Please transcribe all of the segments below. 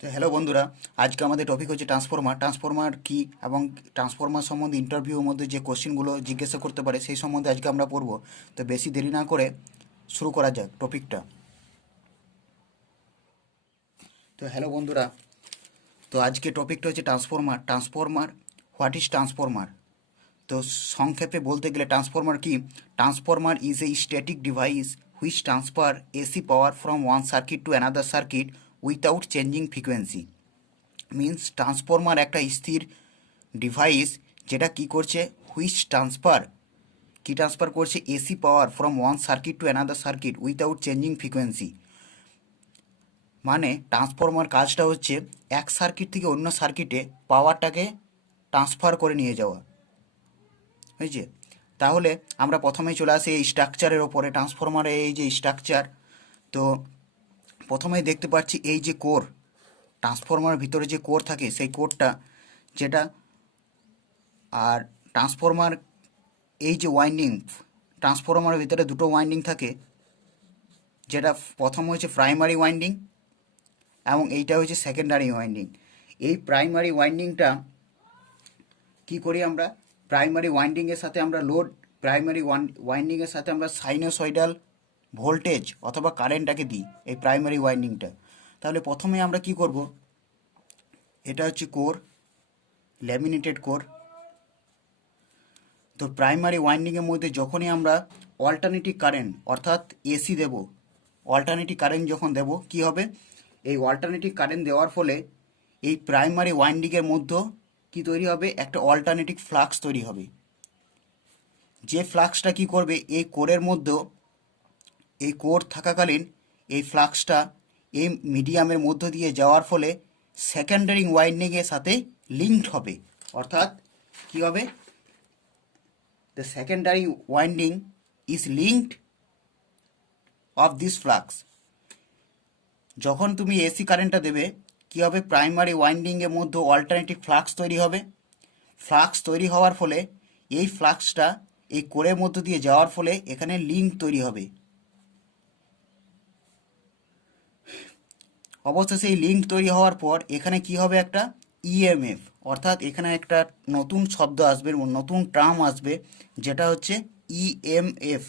তো হ্যালো বন্ধুরা, আজকে আমাদের টপিক হচ্ছে ট্রান্সফরমার কি এবং ট্রান্সফরমার সম্বন্ধে ইন্টারভিউর মধ্যে যে কোশ্চেনগুলো জিজ্ঞাসা করতে পারে সেই সম্বন্ধে আজকে আমরা পড়বো। তো বেশি দেরি না করে শুরু করা যাক টপিকটা। তো হ্যালো বন্ধুরা, তো আজকে টপিকটা হচ্ছে ট্রান্সফরমার হোয়াট ইজ ট্রান্সফরমার। তো সংক্ষেপে বলতে গেলে ট্রান্সফরমার কি? Transformer is a static device which transfer AC power from one circuit to another circuit without changing frequency. Means transformer একটা স্থির ডিভাইস যেটা কি করছে, ট্রান্সফার করছে AC power from one circuit to another circuit without changing frequency. মানে transformer কাজটা হচ্ছে এক সার্কিট থেকে অন্য সার্কিটে পাওয়ারটাকে ট্রান্সফার করে নিয়ে যাওয়া, বুঝছে? তাহলে আমরা প্রথমেই চলে আসি এই স্ট্রাকচারের ওপরে, ট্রান্সফরমারের এই যে স্ট্রাকচার। তো প্রথমেই দেখতে পাচ্ছি এই যে কোর, ট্রান্সফরমারের ভিতরে যে কোর থাকে সেই কোরটা যেটা, আর ট্রান্সফরমার এই যে ওয়াইন্ডিং, ট্রান্সফরমারের ভিতরে দুটো ওয়াইন্ডিং থাকে, যেটা প্রথম হচ্ছে প্রাইমারি ওয়াইন্ডিং এবং এইটা হচ্ছে সেকেন্ডারি ওয়াইন্ডিং। এই প্রাইমারি ওয়াইন্ডিংটা কি করি আমরা, প্রাইমারি ওয়াইন্ডিংয়ের সাথে আমরা ওয়াইন্ডিংয়ের সাথে আমরা সাইনোসয়েডাল ভোল্টেজ অথবা কারেন্টটাকে দিই এই প্রাইমারি ওয়াইন্ডিংটা। তাহলে প্রথমে আমরা কি করব, এটা হচ্ছে কোর, ল্যামিনেটেড কোর। তো প্রাইমারি ওয়াইন্ডিংয়ের মধ্যে যখনই আমরা অল্টারনেটিভ কারেন্ট অর্থাৎ এসি দেব, অল্টারনেটিভ কারেন্ট যখন দেব কি হবে, এই অল্টারনেটিভ কারেন্ট দেওয়ার ফলে এই প্রাইমারি ওয়াইন্ডিংয়ের মধ্যে কি তৈরি হবে, একটা অল্টারনেটিভ ফ্লাক্স তৈরি হবে। যে ফ্লাক্সটা কি করবে, এই কোরের মধ্যে, এই কোর থাকাকালীন এই ফ্লাক্সটা এই মিডিয়ামের মধ্য দিয়ে যাওয়ার ফলে সেকেন্ডারি ওয়াইন্ডিংয়ের সাথে লিঙ্কড হবে। অর্থাৎ কি হবে, the secondary winding is linked of this flux. যখন তুমি এসি কারেন্টটা দেবে কি হবে, প্রাইমারি ওয়াইন্ডিংয়ের মধ্যে অল্টারনেটিভ ফ্লাক্স তৈরি হবে। ফ্লাক্স তৈরি হওয়ার ফলে এই ফ্লাক্সটা এই কোরের মধ্য দিয়ে যাওয়ার ফলে এখানে লিঙ্ক তৈরি হবে। অবশেষে এই লিঙ্ক তৈরি হওয়ার পর এখানে কি হবে, একটা ইএমএফ, অর্থাৎ এখানে একটা নতুন শব্দ আসবে, নতুন টার্ম আসবে, যেটা হচ্ছে EMF.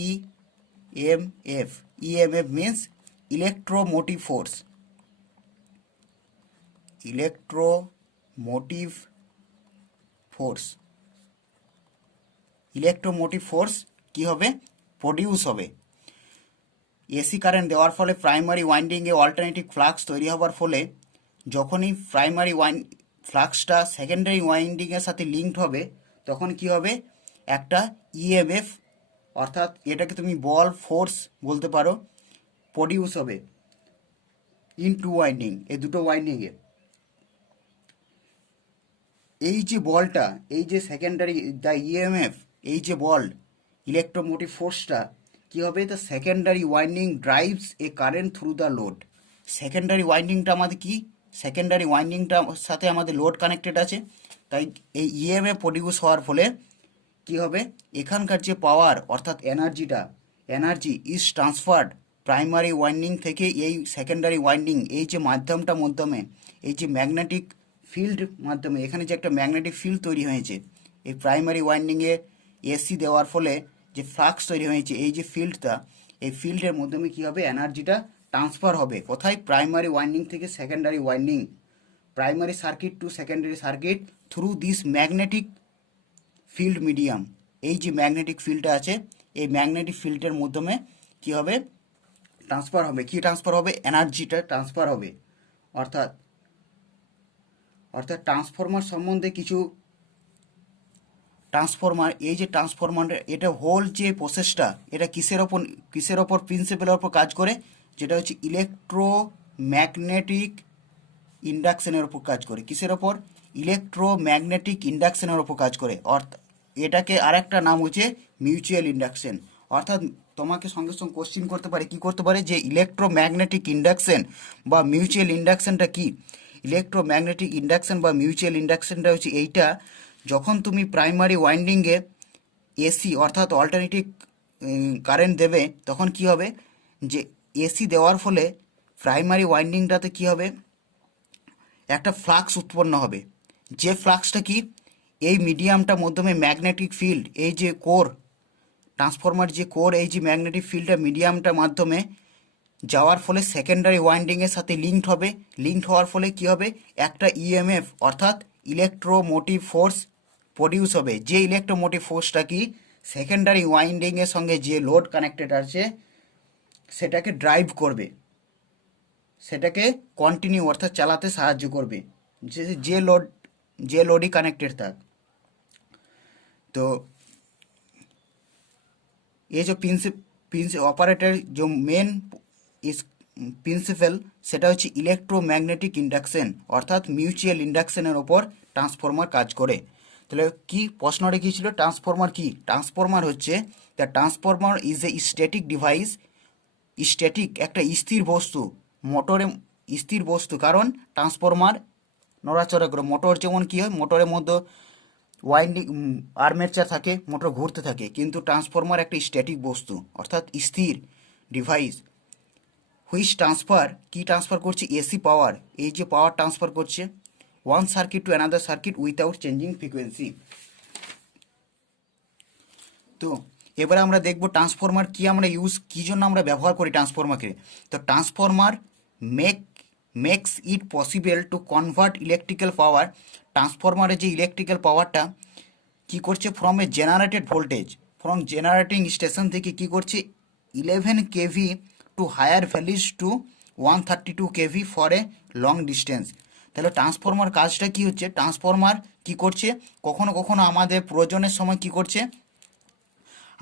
EMF EMF means electromotive force. Electromotive force electromotive force কি হবে, প্রডিউস হবে। এসি কারেন্ট দেওয়ার ফলে প্রাইমারি ওয়াইন্ডিংয়ে অল্টারনেটিভ ফ্লাক্স তৈরি হওয়ার ফলে যখনই প্রাইমারি ফ্লাক্সটা সেকেন্ডারি ওয়াইন্ডিংয়ের সাথে লিঙ্কড হবে তখন কি হবে, একটা ইএমএফ, অর্থাৎ এটাকে তুমি বল ফোর্স বলতে পারো, প্রডিউস হবে ইন টু ওয়াইন্ডিং, এই দুটো ওয়াইন্ডিংয়ে। এই যে বলটা, এই যে সেকেন্ডারি দ্য ইএমএফ, এই যে বল ইলেকট্রোমোটিভ ফোর্সটা কি হবে, the secondary winding drives a current through the load. Secondary ওয়াইন্ডিংটা আমাদের কি, সেকেন্ডারি ওয়াইন্ডিংটার সাথে আমাদের লোড কানেক্টেড আছে, তাই এই ইএমএফ প্রডিউস হওয়ার ফলে কি হবে, এখানকার যে পাওয়ার অর্থাৎ energy is transferred primary winding থেকে এই সেকেন্ডারি ওয়াইন্ডিং, এই যে মাধ্যমে এই যে ম্যাগনেটিক ফিল্ড মাধ্যমে, এখানে যে একটা ম্যাগনেটিক ফিল্ড তৈরি হয়েছে এই প্রাইমারি ওয়াইন্ডিংয়ে এসি দেওয়ার ফলে যে ফ্লাক্স তৈরি হয়েছে, এই যে ফিল্ডটা, এই ফিল্ডের মাধ্যমে কী হবে, এনার্জিটা ট্রান্সফার হবে কোথায়, প্রাইমারি ওয়াইন্ডিং থেকে secondary winding, primary circuit to secondary circuit through this magnetic field medium. এই যে ম্যাগনেটিক ফিল্ডটা আছে এই ম্যাগনেটিক ফিল্ডের মাধ্যমে কি হবে, ট্রান্সফার হবে, কি ট্রান্সফার হবে, এনার্জিটা ট্রান্সফার হবে। অর্থাৎ ট্রান্সফরমার সম্বন্ধে কিছু, এই যে ট্রান্সফরমার এটা হোল যে প্রসেসটা, এটা কিসের ওপর প্রিন্সিপালের ওপর কাজ করে, যেটা হচ্ছে ইলেকট্রোম্যাগনেটিক ইন্ডাকশনের ওপর কাজ করে। কিসের ওপর, ইলেকট্রোম্যাগনেটিক ইন্ডাকশনের ওপর কাজ করে। অর্থাৎ এটাকে আরেকটা নাম হচ্ছে মিউচুয়াল ইন্ডাকশন। অর্থাৎ তোমাকে সঙ্গে সঙ্গে কোশ্চিন করতে পারে, কি করতে পারে, যে ইলেকট্রোম্যাগনেটিক ইন্ডাকশন বা মিউচুয়াল ইন্ডাকশনটা কি। ইলেকট্রোম্যাগনেটিক ইন্ডাকশন বা মিউচুয়াল ইন্ডাকশনটা হচ্ছে এইটা, যখন তুমি প্রাইমারি ওয়াইন্ডিংয়ে এসি অর্থাৎ অল্টারনেটিভ কারেন্ট দেবে তখন কি হবে, যে এসি দেওয়ার ফলে প্রাইমারি ওয়াইন্ডিংটাতে কি হবে, একটা ফ্লাক্স উৎপন্ন হবে, যে ফ্লাক্সটা কি এই মিডিয়ামটা মাধ্যমে ম্যাগনেটিক ফিল্ড, এই যে কোর ট্রান্সফরমার যে কোর, এই যে ম্যাগনেটিক ফিল্ডটা মিডিয়ামটার মাধ্যমে যাওয়ার ফলে সেকেন্ডারি ওয়াইন্ডিংয়ের সাথে লিঙ্কড হবে। লিঙ্কড হওয়ার ফলে কি হবে, একটা ইএমএফ অর্থাৎ ইলেকট্রোমোটিভ ফোর্স প্রডিউস হবে। যে ইলেকট্রোমোটিভ ফোর্সটা কি সেকেন্ডারি ওয়াইন্ডিংয়ের সঙ্গে যে লোড কানেক্টেড আছে সেটাকে ড্রাইভ করবে, সেটাকে কন্টিনিউ অর্থাৎ চালাতে সাহায্য করবে, যে লোডই কানেক্টেড থাক। তো ये जो অপারেটর जो মেন প্রিন্সিপাল সেটা হচ্ছে ইলেকট্রোম্যাগনেটিক ইন্ডাকশন অর্থাৎ মিউচুয়াল ইন্ডাকশনের ওপর ট্রান্সফরমার কাজ করে। তাহলে কি প্রশ্নটা কী ছিল, ট্রান্সফরমার কি? ট্রান্সফরমার হচ্ছে the transformer is a static device. Static একটা স্থির বস্তু, মোটরে স্থির বস্তু, কারণ ট্রান্সফরমার নড়াচড়া করে। মোটর যেমন কি হয়, মোটরের মধ্যে ওয়াইন্ডিং আর্মেচার থাকে, মোটর ঘুরতে থাকে, কিন্তু ট্রান্সফরমার একটা স্ট্যাটিক বস্তু অর্থাৎ স্থির ডিভাইস। হুইচ ট্রান্সফার কি ট্রান্সফার করছে, এসি পাওয়ার, এই যে পাওয়ার ট্রান্সফার করছে one circuit to another circuit without changing frequency. তো এবারে আমরা দেখব ট্রান্সফরমার কি আমরা কী জন্য আমরা ব্যবহার করি ট্রান্সফরমারকে। তো transformer makes it possible to convert electrical power. ট্রান্সফরমারের যে ইলেকট্রিক্যাল পাওয়ারটা কি করছে, from a generated voltage, from generating station থেকে কি করছে 11 KV to higher values to 132 KV for a long distance. তাহলে ট্রান্সফরমার কাজটা কি হচ্ছে, ট্রান্সফরমার কি করছে, কখনো কখনো আমাদের প্রয়োজনের সময় কি করছে,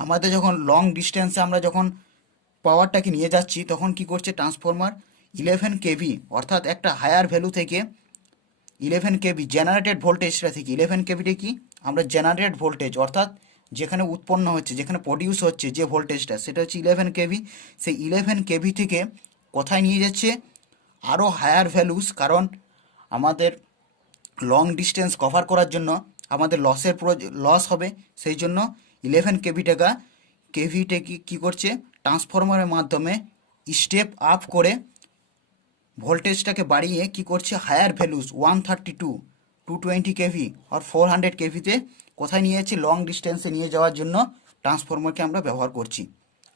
আমাদের যখন লং ডিস্টেন্সে আমরা যখন পাওয়ারটাকে নিয়ে যাচ্ছি তখন কি করছে ট্রান্সফরমার 11 কেভি অর্থাৎ একটা হায়ার ভ্যালু থেকে 11 কেভি জেনারেটেড ভোল্টেজটা থেকে 11 কেভিটা কি আমরা জেনারেটেড ভোল্টেজ অর্থাৎ যেখানে উৎপন্ন হচ্ছে, যেখানে প্রডিউস হচ্ছে যে ভোল্টেজটা সেটা হচ্ছে 11 কেভি। সেই 11 কেভি থেকে কোথায় নিয়ে যাচ্ছে আরও হায়ার ভ্যালুস, কারণ আমাদের লং ডিস্টেন্স কভার করার জন্য আমাদের লস হবে, সেই জন্য 11 কেভিটা কী করছে ট্রান্সফরমারের মাধ্যমে স্টেপ আপ করে ভোল্টেজটাকে বাড়িয়ে কি করছে হায়ার ভ্যালুস 132 220 কেভি আর 400 কেভিতে কোথায় নিয়ে যাচ্ছে লং ডিস্টেন্সে নিয়ে যাওয়ার জন্য ট্রান্সফরমারকে আমরা ব্যবহার করছি।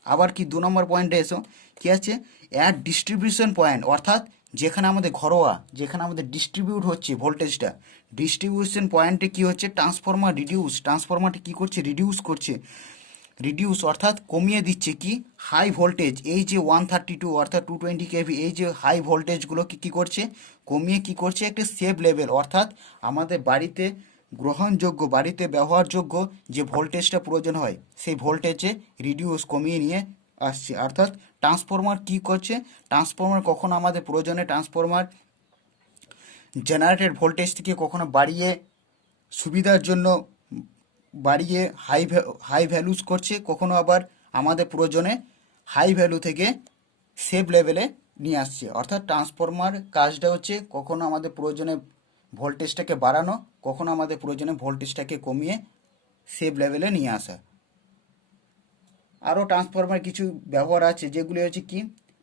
আবার কি 2 নম্বর পয়েন্টে এসো কী আছে, অ্যাট ডিস্ট্রিবিউশন পয়েন্ট অর্থাৎ যেখানে আমাদের ঘরোয়া, যেখানে আমাদের ডিস্ট্রিবিউট হচ্ছে ভোল্টেজটা, ডিস্ট্রিবিউশন পয়েন্টে কি হচ্ছে ট্রান্সফরমারটি কী করছে রিডিউস অর্থাৎ কমিয়ে দিচ্ছে কি হাই ভোল্টেজ, এই যে 132 অর্থাৎ 220 কেভি এই যে হাই ভোল্টেজগুলোকে কী করছে কমিয়ে কি করছে একটা সেভ লেভেল অর্থাৎ আমাদের বাড়িতে গ্রহণযোগ্য, বাড়িতে ব্যবহারযোগ্য যে ভোল্টেজটা প্রয়োজন হয় সেই ভোল্টেজে কমিয়ে নিয়ে আসছে। অর্থাৎ ট্রান্সফরমার কি করছে, ট্রান্সফরমার কখনো আমাদের প্রয়োজনে ট্রান্সফরমার জেনারেটেড ভোল্টেজ থেকে কখনো বাড়িয়ে সুবিধার জন্য বাড়িয়ে হাই ভ্যালুস করছে, কখনো আবার আমাদের প্রয়োজনে হাই ভ্যালু থেকে সেভ লেভেলে নিয়ে আসছে। অর্থাৎ ট্রান্সফরমার কাজটা হচ্ছে কখনো আমাদের প্রয়োজনে ভোল্টেজটাকে বাড়ানো, কখনো আমাদের প্রয়োজনে ভোল্টেজটাকে কমিয়ে সেভ লেভেলে নিয়ে আসা। আরও ট্রান্সফরমার কিছু ব্যবহার আছে যেগুলি হচ্ছে কি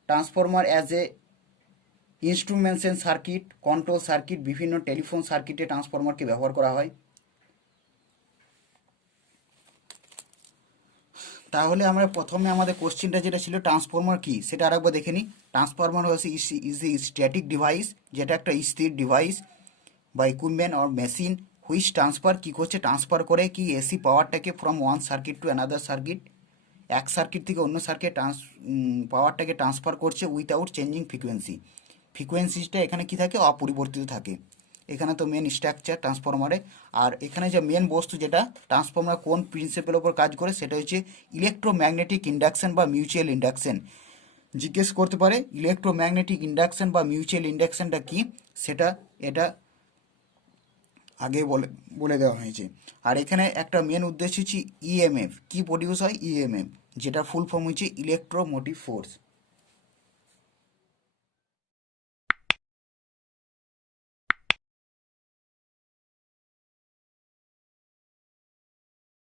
transformer as a instrumentation circuit, control circuit, বিভিন্ন টেলিফোন সার্কিটে ট্রান্সফরমারকে ব্যবহার করা হয়। তাহলে আমরা প্রথমে আমাদের কোশ্চেনটা যেটা ছিল ট্রান্সফরমার কি সেটা আরেকবার দেখে নিই। ট্রান্সফরমার হচ্ছে ইজ এ স্ট্যাটিক ডিভাইস, যেটা একটা স্থির ডিভাইস বা equipment or machine which transfer কি করছে ট্রান্সফার করে কি এসি পাওয়ারটাকে from one circuit to another circuit, এক সার্কিট থেকে অন্য সার্কিট পাওয়ারটাকে ট্রান্সফার করছে উইথাউট চেঞ্জিং ফ্রিকোয়েন্সিটা এখানে কি থাকে অপরিবর্তিত থাকে। এখানে তো মেন স্ট্রাকচার ট্রান্সফরমারে। আর এখানে যে মেন বস্তু যেটা ট্রান্সফরমার কোন প্রিন্সিপালের ওপর কাজ করে সেটা হচ্ছে ইলেকট্রোম্যাগনেটিক ইন্ডাকশন বা মিউচুয়াল ইন্ডাকশন। জিজ্ঞেস করতে পারে ইলেকট্রোম্যাগনেটিক ইন্ডাকশন বা মিউচুয়াল ইন্ডাকশনটা কি, সেটা এটা আগে বলে দেওয়া হয়েছে। আর এখানে একটা মেন উদ্দেশ্য হচ্ছে ইএমএফ কি প্রডিউস হয়, ইএমএফ যেটা ফুল ফর্ম হচ্ছে ইলেকট্রোমোটিভ ফোর্স।